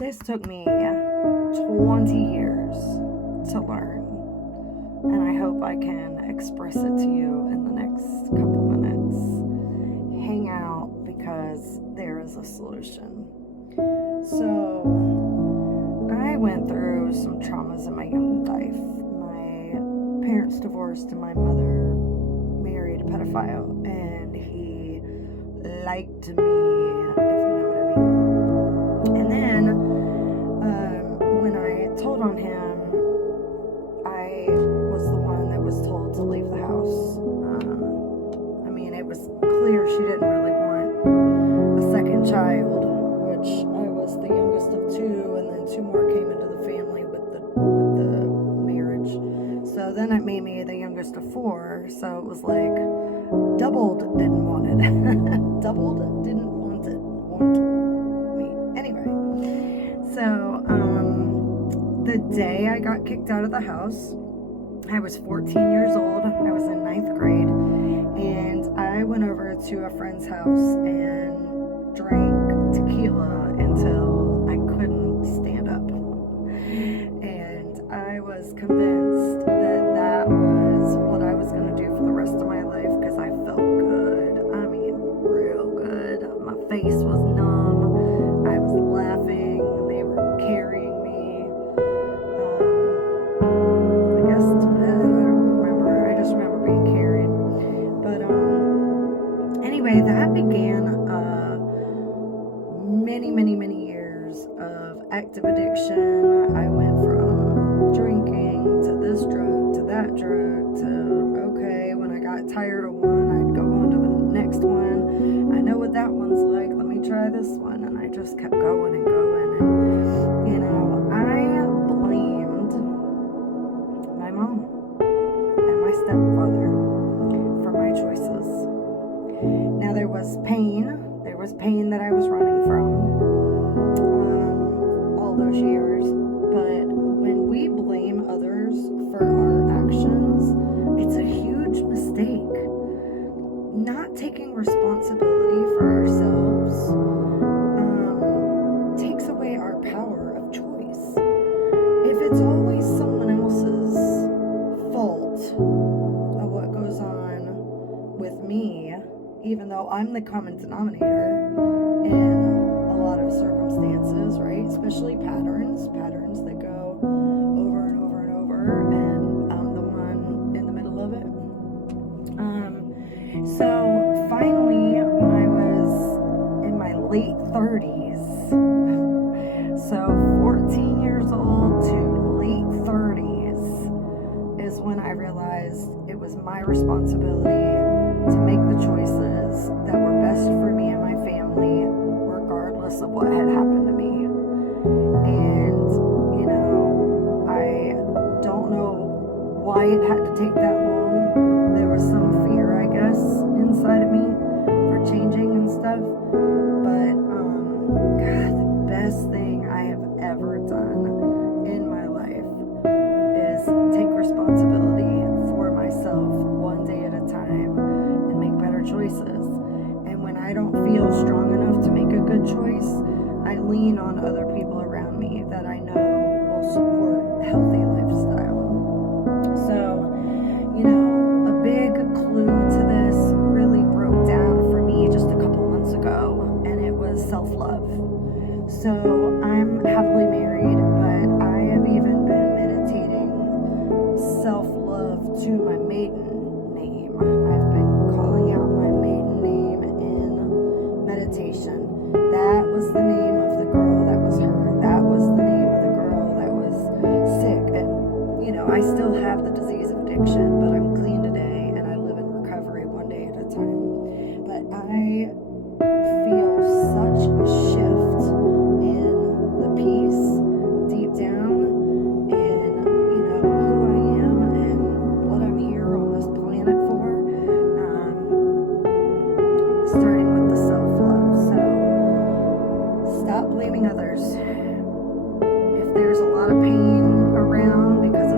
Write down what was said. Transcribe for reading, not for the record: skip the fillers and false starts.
This took me 20 years to learn, and I hope I can express it to you in the next couple minutes. Hang out because there is a solution. So, I went through some traumas in my young life. My parents divorced and my mother married a pedophile, and he liked me, if you know what I mean. And then, when I told on him, I was the one that was told to leave the house. It was clear she didn't really want a second child, which I was the youngest of two, and then two more came into the family with the marriage. So then it made me the youngest of four, so it was like doubled didn't want it. Doubled didn't want me. Anyway, so the day I got kicked out of the house, I was 14 years old. I was in 9th grade, and I went over to a friend's house and drank tequila until I couldn't stand up. And I was convinced that that was what I was going to do for the rest of my life because I felt good. I mean, real good. My face was numb. I was laughing. They were carrying me. I guess to bed. I don't remember. I just remember being carried. But anyway, that began many years of active addiction. I went from drinking to this drug to that drug to, okay, when I got tired of one, I'd go on to the next one. I know what that one's like. Let me try this one. And I just kept going and going. And, I blamed my mom and my stepfather for my choices. Now, there was pain. There was pain that I was running from all those years. But when we blame others for our actions, it's a huge mistake. Not taking responsibility for ourselves takes away our power of choice. If it's always someone else's fault of what goes on with me, even though I'm the common denominator in a lot of circumstances, right? Especially patterns that go over and over and over, and I'm the one in the middle of it. So finally, when I was in my late 30s, so 14 years old to late 30s, is when I realized it was my responsibility to make the choices that were best for me and my family, regardless of what had happened to me. And, I don't know why it had to take that long. There was some fear, I guess, inside of me for changing and stuff. But, God, the best thing I have ever done in my life is take responsibility for myself one day at a time and make better choices. And when I don't feel strong enough to make a good choice, I lean on other people around me that I know will support a healthy lifestyle. So, a big clue to this really broke down for me just a couple months ago, and it was self-love. So, I'm happily married, but I have even been meditating self-love to my maiden name. I've been calling out my maiden name in meditation. That was the name of the girl that was hurt. That was the name of the girl that was sick. And, I still have the disease of addiction, but I'm clean today and I live in recovery one day at a time. But I feel such a shift in the peace deep down in, who I am and what I'm here on this planet for. Starting with the self-love. So stop blaming others. If there's a lot of pain around because